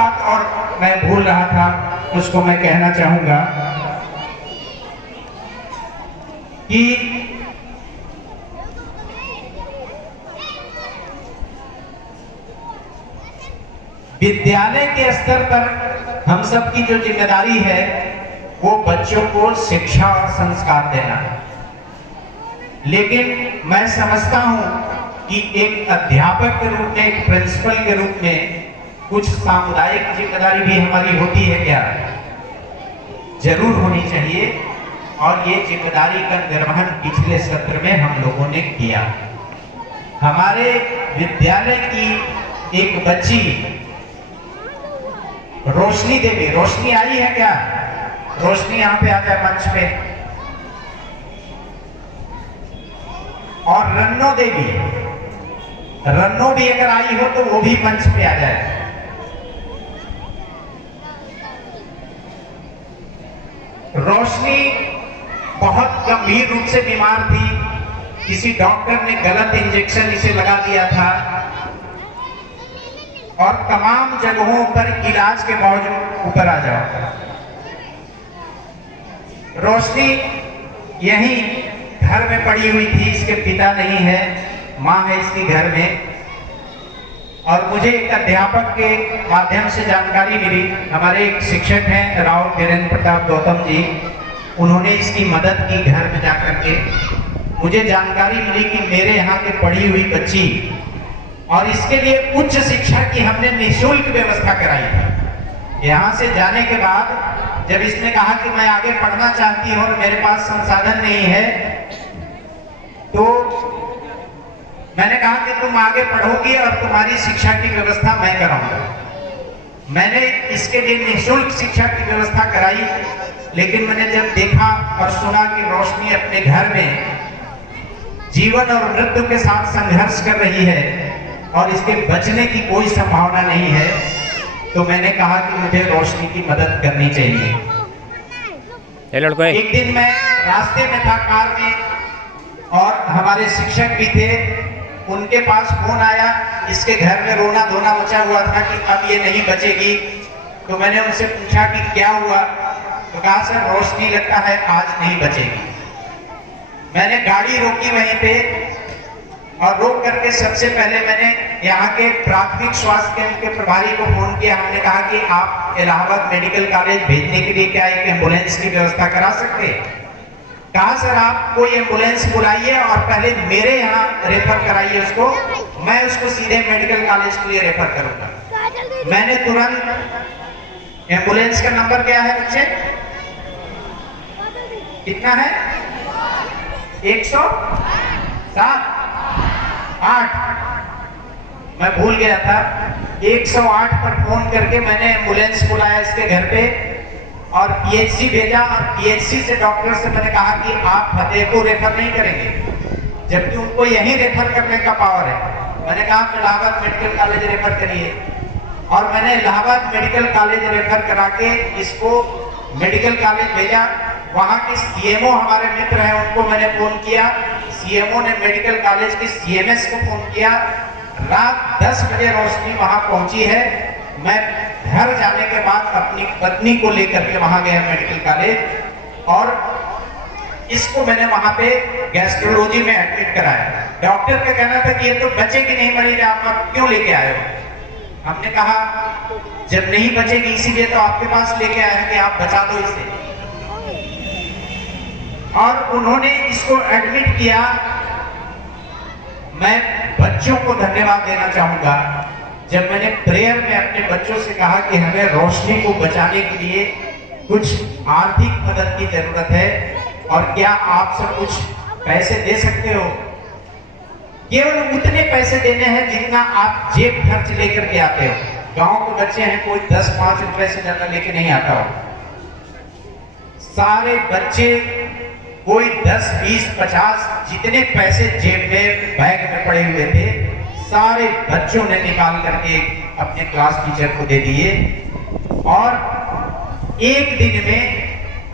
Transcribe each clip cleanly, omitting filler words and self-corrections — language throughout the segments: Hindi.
बात और मैं भूल रहा था, उसको मैं कहना चाहूंगा कि विद्यालय के स्तर पर हम सब की जो जिम्मेदारी है वो बच्चों को शिक्षा और संस्कार देना है। लेकिन मैं समझता हूं कि एक अध्यापक के रूप में, एक प्रिंसिपल के रूप में कुछ सामुदायिक जिम्मेदारी भी हमारी होती है क्या? जरूर होनी चाहिए। और ये जिम्मेदारी का निर्वहन पिछले सत्र में हम लोगों ने किया। हमारे विद्यालय की एक बच्ची रोशनी देवी, रोशनी आई है क्या? रोशनी यहां पे आ जाए मंच पे। और रन्नो देवी, रन्नो भी अगर आई हो तो वो भी मंच पे आ जाए। रोशनी बहुत गंभीर रूप से बीमार थी, किसी डॉक्टर ने गलत इंजेक्शन इसे लगा दिया था और तमाम जगहों पर इलाज के बावजूद ऊपर आ जाओ। रोशनी यहीं घर में पड़ी हुई थी, इसके पिता नहीं है, मां है इसकी घर में। और मुझे एक अध्यापक के माध्यम से जानकारी मिली, हमारे एक शिक्षक हैं राव वीरेंद्र प्रताप गौतम जी, उन्होंने इसकी मदद की घर में जाकर के। मुझे जानकारी मिली कि मेरे यहाँ के पढ़ी हुई बच्ची, और इसके लिए उच्च शिक्षा की हमने निःशुल्क व्यवस्था कराई थी। यहाँ से जाने के बाद जब इसने कहा कि मैं आगे पढ़ना चाहती हूँ और मेरे पास संसाधन नहीं है, तो मैंने कहा कि तुम आगे पढ़ोगी और तुम्हारी शिक्षा की व्यवस्था मैं कराऊंगा। मैंने इसके लिए निःशुल्क शिक्षा की व्यवस्था कराई। लेकिन मैंने जब देखा और सुना कि रोशनी अपने घर में जीवन और मृत्यु के साथ संघर्ष कर रही है और इसके बचने की कोई संभावना नहीं है, तो मैंने कहा कि मुझे रोशनी की मदद करनी चाहिए। एक दिन मैं रास्ते में था कार में और हमारे शिक्षक भी थे, उनके पास फोन आया, इसके घर में रोना धोना मचा हुआ था कि अब ये नहीं बचेगी। तो मैंने उनसे पूछा कि क्या हुआ, तो कहा सर रोशनी लगता है आज नहीं बचेगी। मैंने गाड़ी रोकी वहीं पे और रोक करके सबसे पहले मैंने यहाँ के प्राथमिक स्वास्थ्य केंद्र के प्रभारी को फोन किया। हमने कहा कि आप इलाहाबाद मेडिकल कॉलेज भेजने के लिए क्या एक एम्बुलेंस की व्यवस्था करा सकते हैं? कहा सर आप कोई एम्बुलेंस बुलाइए और पहले मेरे यहाँ रेफर कराइए उसको, मैं उसको सीधे मेडिकल कॉलेज के लिए रेफर करूंगा। मैंने तुरंत एम्बुलेंस का नंबर क्या है बच्चे, कितना है? 107 8, मैं भूल गया था। 108 पर फोन करके मैंने एम्बुलेंस बुलाया इसके घर पे और पीएचसी भेजा। और पीएचसी से डॉक्टर से मैंने कहा कि आप फतेहपुर रेफर नहीं करेंगे, जबकि उनको यहीं रेफर करने का पावर है। मैंने कहा आप इलाहाबाद मेडिकल कॉलेज रेफर करिए। और मैंने इलाहाबाद मेडिकल कॉलेज रेफर करा के इसको मेडिकल कॉलेज भेजा। वहाँ के सीएमओ हमारे मित्र हैं, उनको मैंने फोन किया। सीएमओ ने मेडिकल कॉलेज के सीएमएस को फोन किया। रात 10 बजे रोशनी वहां पहुंची है। मैं घर जाने के बाद अपनी पत्नी को लेकर के वहां गया मेडिकल कॉलेज और इसको मैंने वहां पे गैस्ट्रोलॉजी में एडमिट कराया। डॉक्टर का कहना था कि ये तो बचेगी नहीं मरीज, आप क्यों लेके आए हो? हमने कहा जब नहीं बचेगी इसीलिए तो आपके पास लेके आए हैं कि आप बचा दो इसे। और उन्होंने इसको एडमिट किया। मैं बच्चों को धन्यवाद देना चाहूंगा। जब मैंने प्रेयर में अपने बच्चों से कहा कि हमें रोशनी को बचाने के लिए कुछ आर्थिक मदद की जरूरत है और क्या आप सब कुछ पैसे दे सकते हो, केवल उतने पैसे देने हैं जितना आप जेब खर्च लेकर के आते हो। गांव के बच्चे हैं, कोई 10-5 रुपए से ज्यादा लेके नहीं आता हो। सारे बच्चे कोई 10, 20, 50 जितने पैसे जेब में बैग में पड़े हुए थे सारे बच्चों ने निकाल करके अपने क्लास टीचर को दे दिए और एक दिन में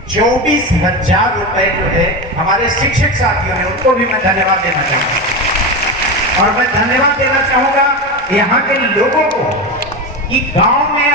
24,000 रुपए जो है हमारे शिक्षक साथियों ने, उनको भी मैं धन्यवाद देना चाहूंगा। और मैं धन्यवाद देना चाहूंगा यहाँ के लोगों को कि गांव में